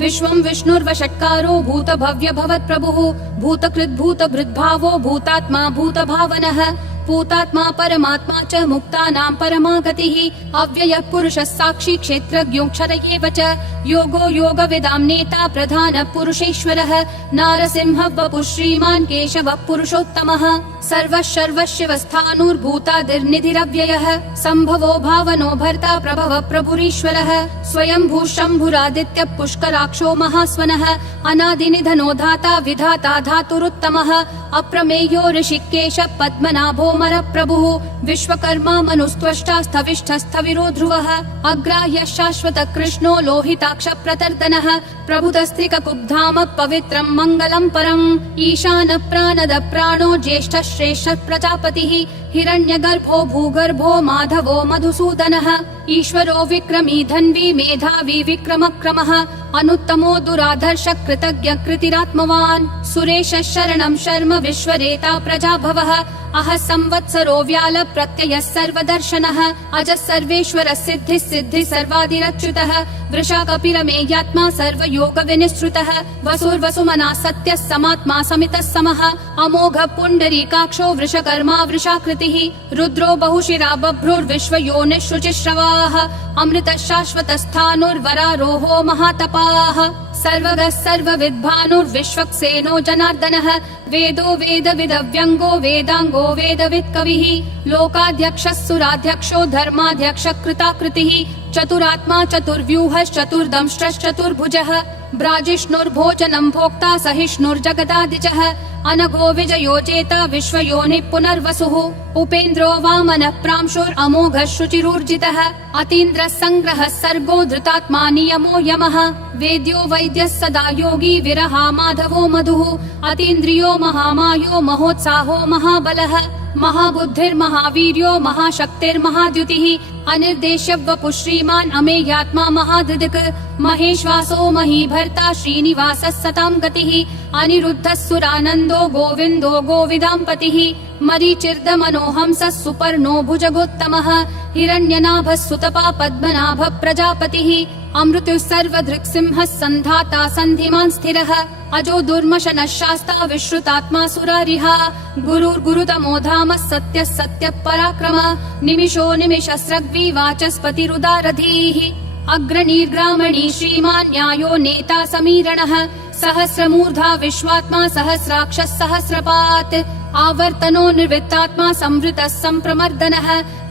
विश्वं विष्णुर्वषट्कारो भूतभव्य भवत्प्रभुः भूतकृद्भूतभृद्भावो भूतात्मा भूतभावनः भूतात्मा परमात्मा च मुक्तानां परमा गतिः अव्ययः पुरुषः साक्षी क्षेत्रज्ञोऽक्षर एव च योगो योगविदां नेता प्रधानः पुरुषेश्वरः नारसिंहः वपुः श्रीमान् केशवः पुरुषोत्तमः सर्वः सर्वशिवस्थाणुर्भूतादिर्निधिरव्ययः सम्भवो भावनो भर्ता प्रभवः प्रभुरीश्वरः स्वयंभू शम्भुरादित्यः पुष्कराक्षो महास्वनः अनादिनिधनो धाता विधाता धातुरुत्तमः अप्रमेयो ऋषिकेशः पद्मनाभो प्रभुः विश्वकर्मा मनुस्त्वष्टा स्थविष्ठस्थविरो ध्रुवः अग्राह्यः शाश्वत कृष्णो लोहिताक्ष प्रतर्दनः प्रभुतस्त्रिककुब्धाम पवित्रं मङ्गलं परम् ईशान प्राणद प्राणो ज्येष्ठः श्रेष्ठः प्रजापतिः हिरण्यगर्भो भूगर्भो माधवो मधुसूदनः ईश्वरो विक्रमी धन्वी मेधावी विक्रमक्रमः अनुत्तमो दुराधर्ष कृतज्ञ कृतिरात्मवान् सुरेशः शरणं शर्म विश्वरेता प्रजाभवः अह संवत्सरो व्याल प्रत्ययः सर्वदर्शनः अजः सर्वेश्वरः सिद्धिः सिद्धिः सर्वादिरच्युतः वृषा कपिलमेयात्मा सर्वयोग विनिश्रुतः वसुर्वसुमना सत्यः समात्मा समितः समः अमोघ पुण्डरीकाक्षो वृषकर्मा वृषाकृतिः रुद्रो बहुशिरा बभ्रुर्विश्वयोनिः शुचिश्रवाः अमृतः शाश्वतस्थाणुर्वरारोहो महातपाः सर्वगः सर्वविद्भानुर्विश्वक्सेनो जनार्दनः वेदो वेदविदव्यङ्गो वेदाङ्गो वेदवित् कविः लोकाध्यक्षः सुराध्यक्षो धर्माध्यक्षः कृताकृतिः चतुरात्मा चतुर्व्यूहश्चतुर्दंष्ट्रश्चतुर्भुजः ब्राजिष्णुर्भोजनं भोक्ता सहिष्णुर्जगदादिजः अनघो विजयो जेता विश्वयोनिः पुनर्वसुः उपेन्द्रो वामनः प्रांशुरमोघः शुचिरूर्जितः अतीन्द्रः सङ्ग्रहः सर्गो धृतात्मा नियमो यमः वेद्यो वैद्यः सदा योगी विरहा माधवो मधुः अतीन्द्रियो महामायो महोत्साहो महाबलः महाबुद्धिर्महावीर्यो महाशक्तिर्महाद्युतिः अनिर्देश्य वपुः श्रीमान् अमेयात्मा महाधृदिक् महेश्वासो महीभर्ता श्रीनिवासः सतां गतिः अनिरुद्धः सुरानन्दो गोविन्दो गोविदाम्पतिः मरीचिर्दमनोहंसः सुपर्णो भुजगोत्तमः हिरण्यनाभः सुतपा पद्मनाभः प्रजापतिः अमृतुः सर्वधृक्सिंहः सन्धाता सन्धिमान् स्थिरः अजो दुर्मशनः शास्ता विश्रुतात्मा सुरारिः गुरुर्गुरुतमो धामः सत्यः सत्यः पराक्रमः निमिषो निमिषस्रग्वी वाचस्पतिरुदारधीः अग्रणीर्ग्रामणी श्रीमान् न्यायो नेता समीरणः सहस्रमूर्धा विश्वात्मा सहस्राक्षः सहस्रपात् आवर्तनो निर्वृत्तात्मा संवृतः सम्प्रमर्दनः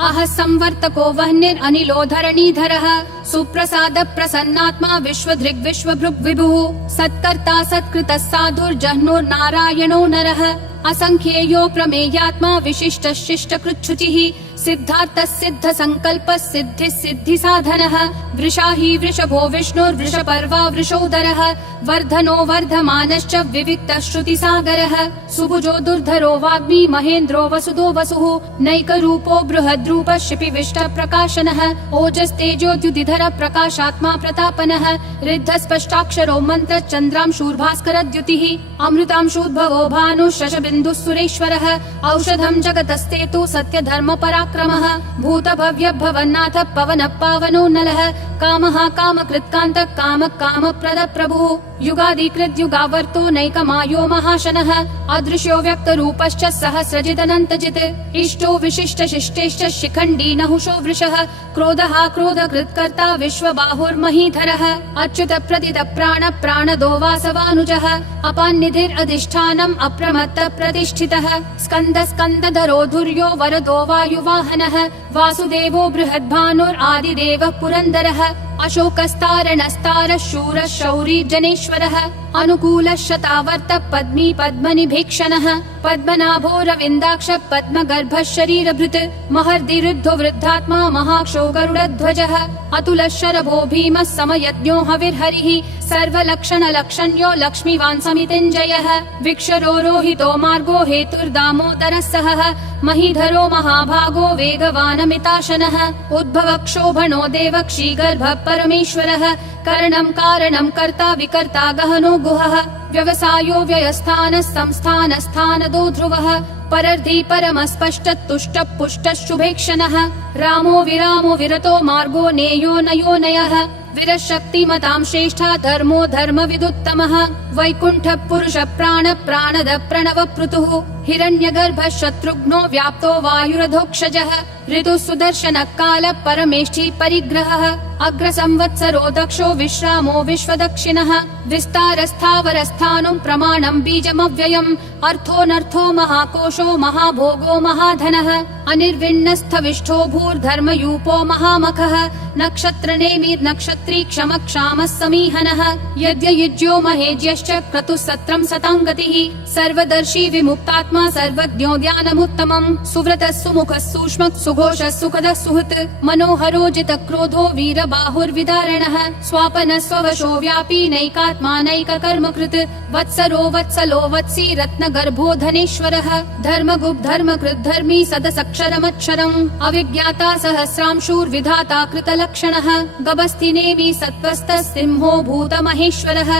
अह संवर्तको वह्निरनिलो धरणीधरः सुप्रसाद प्रसन्नात्मा विश्वधृग् विश्वभृग् विभुः सत्कर्ता सत्कृतः साधुर्जह्नुर्नारायणो नरः असंख्येयो प्रमेयात्मा विशिष्ट शिष्ट कृच्छुचिः सिद्धार्थः सिद्ध संकल्पः सिद्धिः सिद्धि साधनः वृषाही वृषभो विष्णुर्वृषपर्वा वृषोदरः वर्धनो वर्धमानश्च विविक्तः श्रुतिसागरः सुभुजो दुर्धरो वाग्मी महेन्द्रो वसुदो वसुः नैकरूपो बृहद्रूपः शिपिविष्ट प्रकाशनः ओजस्तेजोद्युतिधर प्रकाशात्मा प्रतापनः रिद्धः स्पष्टाक्षरो मन्त्र चन्द्रांशूर्भास्करद्युतिः अमृतांशूद्भवो भानुः शशबिन्दुः सुरेश्वरः औषधं जगतस्तेतु सत्यधर्म पराक्रमः भूतभव्य भवन्नाथ पवनः पावनो नलः कामः कामकृत्कान्तः कामः कामप्रद प्रभुः युगादिकृत् युगावर्तो नैकमायो महाशनः अदृश्यो व्यक्तरूपश्च सहस्रजिदनन्तजित् इष्टो विशिष्ट शिष्टेश्च शिखण्डी नहुषो वृषः क्रोधः क्रोधकृत्कर्ता विश्वबाहुर्महीधरः अच्युत प्रदित प्राण प्राणदो वासवानुजः अपान्निधिरधिष्ठानम् अप्रमत्त प्रतिष्ठितः स्कन्द स्कन्दधरो धुर्यो वरदो वायुवाहनः वासुदेवो बृहद्भानुरादिदेवः पुरन्दरः अशोकस्तारणस्तारः शूरः शौरी जनेश्वरः अनुकूलः शतावर्त पद्मी पद्मनिभीक्षणः पद्मनाभो रविन्दाक्ष पद्मगर्भः शरीरभृत् महर्दिरुद्धो वृद्धात्मा महाक्षो गरुडध्वजः अतुलः शरभो भीमः समयज्ञो हविर्हरिः सर्वलक्षणलक्षण्यो लक्ष्मीवान् समितिञ्जयः विक्षरो रोहितो मार्गो हेतुर्दामोदरः सहः महीधरो महाभागो वेगवानमिताशनः उद्भवक्षोभणो देवक्षीगर्भ परमेश्वरः करणं कारणं कर्ता विकर्ता गहनो गुहः व्यवसायो व्ययस्थानः संस्थानस्थानदो ध्रुवः परर्धि परमस्पष्टः तुष्टः पुष्टः शुभेक्षणः रामो विरामो विरतो मार्गो नेयो नयो नयः विरशक्तिमतां श्रेष्ठा धर्मो धर्मविदुत्तमः वैकुण्ठः पुरुष प्राण प्राणद प्रणव पृथुः हिरण्यगर्भः शत्रुघ्नो व्याप्तो वायुरधोक्षजः ऋतुः सुदर्शनः कालः परमेष्ठी परिग्रहः अग्रसंवत्सरो दक्षो विश्रामो विश्वदक्षिणः विस्तारस्थावरस्थानं प्रमाणं बीजमव्ययम् अर्थोऽनर्थो महाकोशो महाभोगो महाधनः अनिर्विण्णस्थविष्ठो भूर्धर्मयूपो महामखः नक्षत्रनेमिर्नक्षत्री क्षमक्षामः समीहनः यद्ययुज्यो महेज्यश्च क्रतुः सत्रं सताङ्गतिः सर्वदर्शी विमुक्तात्मा सर्वज्ञो ज्ञानमुत्तमम् सुव्रतः सुमुखः सूक्ष्मः सुघोषः सुखदः सुहृत् मनोहरो जितक्रोधो वीरबाहुर्विदारणः स्वापनः स्ववशो व्यापी नैकात्मा नैककर्मकृत् वत्सरो वत्सलो वत्सी रत्नगर्भो धनेश्वरः धर्मगुप् धर्मकृत् धर्मी सदसक्षरमक्षरम् अविज्ञाता सहस्रांशूर्विधाता कृतलक्षणः गभस्तिनेमि सत्त्वस्तः सिंहो भूतमहेश्वरः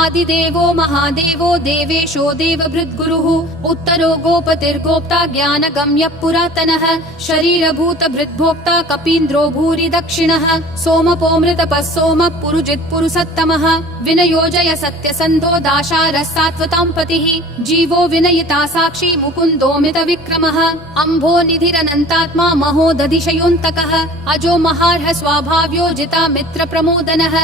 आदिदेवो महादेवो देवेशो देवभृद्गुरुः उत्तरो गोपतिर्गोप्ता ज्ञानगम्यः पुरातनः शरीरभूतभृद्भोक्ता कपीन्द्रो भूरि दक्षिणः सोमपोऽमृतपः सोमः पुरुजित् पुरुषोत्तमः विनयोजय सत्यसन्धो दाशारः सात्वतां पतिः जीवो विनयिता साक्षी मुकुन्दोऽमित विक्रमः अम्भो निधिरनन्तात्मा महोदधिशयोऽन्तकः अजो महार्ह स्वाभाव्यो जिता मित्र प्रमोदनः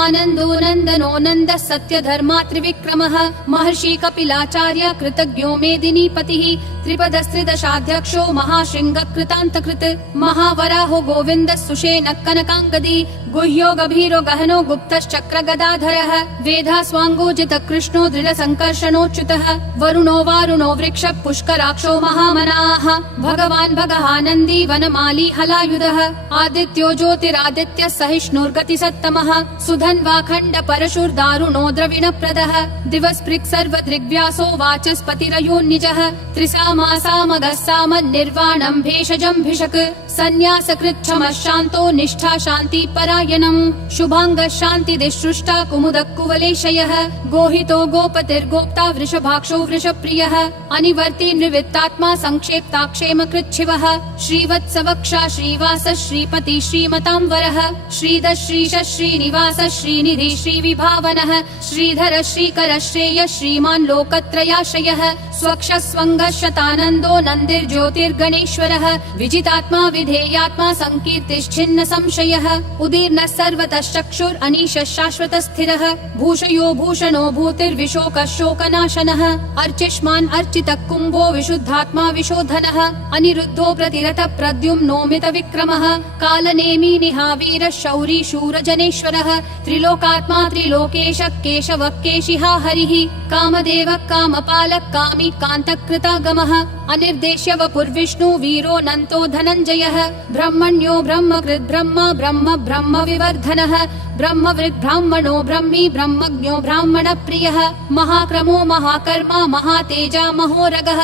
आनन्दो नन्दनो नन्दः सत्यधर्मा त्रिविक्रमः महर्षि कपिलाचार्य कृतज्ञो मेदिनीपतिः त्रिपदस्त्रिदशाध्यक्षो महाशृङ्ग कृतान्तकृत् महावराहो गोविन्दः सुषेणः कनकाङ्गदी गुह्यो गभीरो गहनो गुप्तश्चक्र गदाधरः वेधा स्वाङ्गोजित कृष्णो दृढसङ्कर्षणोच्युतः वरुणो वारुणो वृक्ष पुष्कराक्षो महामनाः भगवान् भगहानन्दी वनमाली हलायुधः आदित्यो ज्योतिरादित्य सहिष्णुर्गतिसत्तमः सुधन्वाखण्ड परशुर्दारुणो द्रविणप्रदः दिवस्पृक् सर्वदृग्व्यासो वाचस्पतिरयोन्निजः त्रिसामासामगः सामन्निर्वाणं भेषजं भिषक् सन्न्यासकृच्छमः शान्तो निष्ठा शान्ति परायणम् शुभाङ्गः शान्तिदिसृष्टा कुमुदः कुवलेशयः गोहितो गोपतिर्गोप्ता वृषभाक्षो वृषप्रियः अनिवर्ति निवृत्तात्मा संक्षेप्ता क्षेमकृच्छिवः श्रीवत्सवक्षा श्रीवास श्रीपति श्रीमतां वरः श्रीधः श्रीश श्रीनिवास श्रीनिधि श्रीविभावनः श्रीधर श्रीकर श्रेय श्रीमान् लोकत्रयाश्रयः स्वक्ष स्वङ्गः शतानन्दो नन्दिर्ज्योतिर्गणेश्वरः विजितात्मा विधेयात्मा संकीर्तिश्छिन्न संशयः उदीर्णः सर्वतश्चक्षुर् अनीशः शाश्वतः स्थिरः भूषयो भूषणो भूतिर्विशोकः शोकनाशनः अर्चिष्मान् अर्चितः कुम्भो विशुद्धात्मा विशोधनः अनिरुद्धो प्रतिरतः प्रद्युम्नोमित विक्रमः कालनेमी निहावीरः शौरी शूरजनेश्वरः त्रिलोकात्मा त्रिलोकेशः केशवः केशिहा हरिः कामदेवः कामपालः कामी कान्तकृतागमः अनिर्देश्य वपुर्विष्णु वीरो नन्तो धनञ्जयः ब्रह्मण्यो ब्रह्मकृत् ब्रह्म ब्रह्म ब्रह्म विवर्धनः ब्रह्मवृद् ब्राह्मणो ब्रह्मी ब्रह्मज्ञो ब्राह्मणप्रियः महाक्रमो महाकर्मा महातेजा महोरगः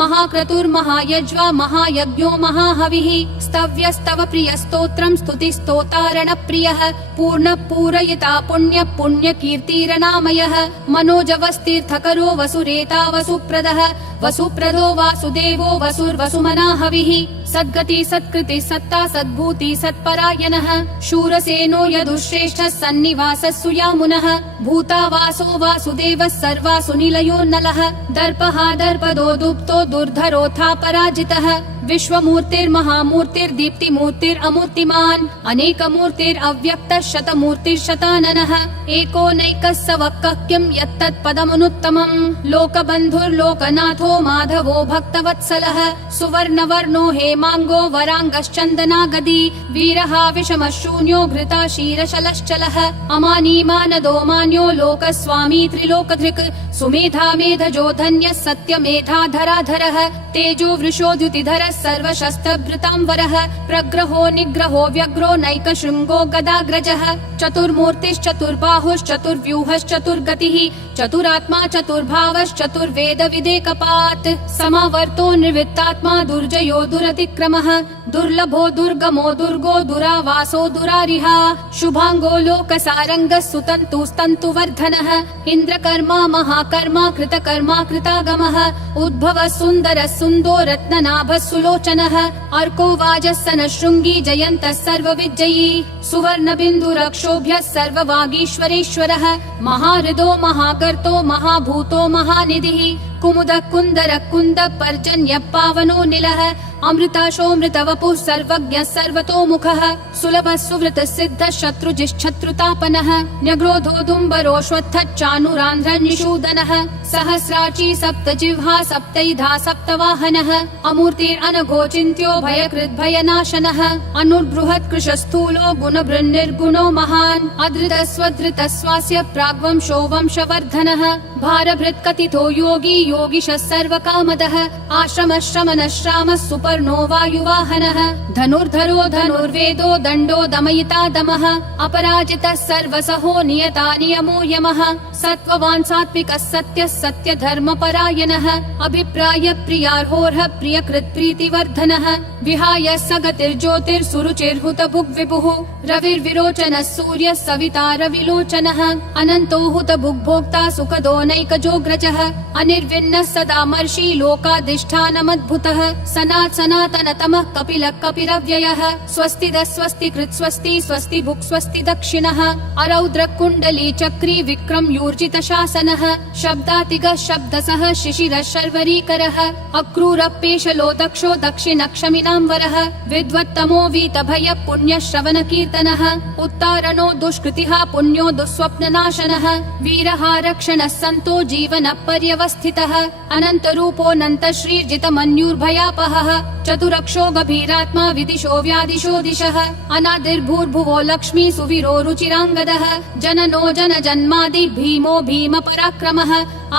महाक्रतुर्महायज्वा महायज्ञो महाहविः स्तव्यस्तव प्रियस्तोत्रं स्तुतिस्तोतारणप्रियः पूर्ण पूरयिता पुण्य पुण्यकीर्तिरनामयः मनोजवस्तीर्थकरो वसुरेता वसुप्रदः वसुप्रदो वासुदेवो वसुर्वसुमनाहविः सद्गति सत्कृति सत्ता सद्भूति सत्परायणः शूरसेनो यदुश्रेष्ठः सन्निवासः सुयामुनः भूतावासो वासुदेवः सर्वासु निलयो नलः दर्पहा दर्पदो दुप्तो दुर्धरोऽथा पराजितः विश्वमूर्तिर्महामूर्तिर्दीप्तिमूर्तिरमूर्तिमान् अनेकमूर्तिरव्यक्तः शतमूर्तिर्शताननः एकोनैकः स वक्कः किं यत्तत्पदमनुत्तमम् लोकबन्धुर्लोकनाथो माधवो भक्तवत्सलः सुवर्णवर्णो हेमाङ्गो वराङ्गश्चन्दनागदी वीरः विषमः शून्यो घृता शीरशलश्चलः अमानीमानदो मान्यो लोकस्वामी त्रिलोकधृक् सुमेधा मेधजो धन्यः सत्यमेधाधराधरः तेजो वृषोद्युतिधरः सर्वशस्त्रभृतांवरः प्रग्रहो निग्रहो व्यग्रो नैकशृङ्गो गदाग्रजः चतुर्मूर्तिश्चतुर्बाहुश्चतुर्व्यूहश्चतुर्गतिः चतुरात्मा चतुर्भावश्चतुर्वेद विदेकपात् समावर्तो निर्वृत्तात्मा दुर्जयो दुरतिक्रमः दुर्लभो दुर्गमो दुर्गो दुरावासो दुरारिहा शुभांगो लोकसारंगः सुतन्तुस्तन्तुवर्धनः इन्द्रकर्मा महाकर्मा कृतकर्मा कृतागमः उद्भवः सुन्दरः सुन्दो रत्ननाभः सुलोचनः अर्को वाजस्सनः शृङ्गी जयन्तः सर्वविजयी सुवर्णबिन्दुरक्षोभ्यः सर्ववागीश्वरेश्वरः महाहृदो महागर्तो महाभूतो महानिधिः कुमुदः कुन्दरः कुन्दः पर्जन्यः पावनो निलः अमृताशोऽमृतवपुः सर्वज्ञः सर्वतोमुखः सुलभः सुवृतः सिद्धः शत्रुजिश्शत्रुतापनः न्यग्रोधोदुम्बरोऽश्वत्थः चाणूरान्ध्रः निषूदनः सहस्राची सप्तजिह्वा सप्तैधा सप्तवाहनः अमूर्तिरनघोचिन्त्यो भयकृद्भयनाशनः अनुर्बृहत् कृशस्थूलो गुणभृन्निर्गुणो महान् अधृतस्वधृतः स्वास्य प्राग्वंशो वंशवर्धनः भारभृत्कथितो योगी योगिशः सर्वकामदः आश्रमः श्रमणः श्रामः सुपर्णो वायुवाहनः धनुर्धरो धनुर्वेदो दण्डो दमयिता दमः अपराजितः सर्वसहो नियता नियमो यमः सत्त्ववान् सात्विकः सत्यः सत्यधर्मपरायणः अभिप्राय प्रियार्होर्ह प्रियकृत् प्रीतिवर्धनः विहाय सगतिर्ज्योतिर्सुरुचिर्हुतभुग् विभुः रविर्विरोचनः सूर्यः सविता रविलोचनः अनन्तो हुतभुग्भोक्ता सुखदो नैकजोग्रजः अनिर्विण्णः सदामर्षि लोकाधिष्ठानमद्भुतः सनातनतमः कपिलः कपिरव्ययः स्वस्तिदः स्वस्तिकृत् स्वस्ति स्वस्ति भुक् स्वस्ति दक्षिणः अरौद्र कुण्डली चक्री विक्रम यूर्जित शासनः शब्दातिगः शब्दसः शिशिरः शर्वरीकरः अक्रूरपेशलो दक्षो दक्षिणक्षमिनाम्बरः विद्वत्तमो वीतभय पुण्यः श्रवण कीर्तनः उत्तारणो दुष्कृतिः पुण्यो दुःस्वप्ननाशनः वीरः रक्षणः सन्तो जीवनः पर्यवस्थितः अनन्तरूपोऽनन्त श्रीर्जितमन्युर्भयापहः चतुरक्षो गभीरात्मा विदिशो व्यादिशो दिशः अनादिर्भूर्भुवो लक्ष्मी सुवीरो रुचिराङ्गदः जननो जनजन्मादि भीमो भीम पराक्रमः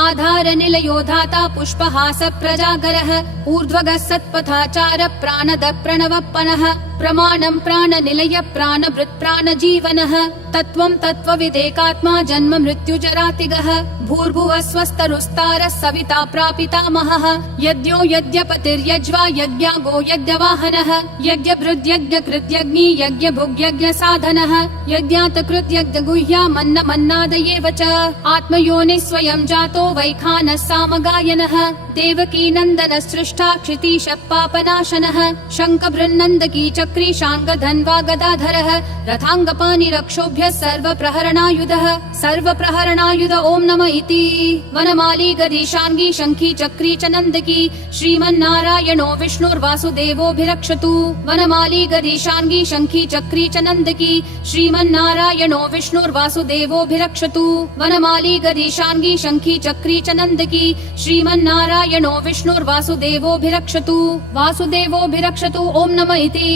आधार निलयो धाता पुष्पहास प्रजागरः ऊर्ध्वगः सत्पथाचार प्राणद प्रणवप्पनः प्रमाणं प्राणनिलय प्राणभृत् प्राणजीवनः तत्त्वं तत्त्वविदेकात्मा जन्म मृत्युजरातिगः भूर्भुवः स्वस्तरुस्तारः सविता प्रापितामहः यज्ञो यज्ञपतिर्यज्वा यज्ञागो यज्ञवाहनः यज्ञभृद्यज्ञकृत्यग्नि यज्ञभुग्यज्ञसाधनः यज्ञातकृत्यज्ञगुह्यामन्नमन्नादयेव च आत्मयोनिः स्वयं जातो वैखानः सामगायनः देवकी नन्दनः सृष्टा क्षितीशः पापनाशनः शङ्खभृन्नन्दकी चक्री शाङ्गधन्वा गदाधरः रथाङ्गपाणिरक्षोभ्यः सर्वप्रहरणायुधः सर्वप्रहरणायुध ॐ नमः इति वनमाली गदीशाङ्गी शङ्खी चक्री च नन्दकी श्रीमन्नारायणो विष्णुर्वासुदेवोऽभिरक्षतु वनमाली गदीशाङ्गी शङ्खी चक्री च नन्दकी श्रीमन्नारायणो विष्णुर्वासुदेवोऽभिरक्षतु वनमाली गदीशाङ्गी शङ्खी चक्री च नन्दकी श्रीमन्नारायणो विष्णुर्वासुदेवोऽभिरक्षतु वासुदेवोऽभिरक्षतु ॐ नमः इति।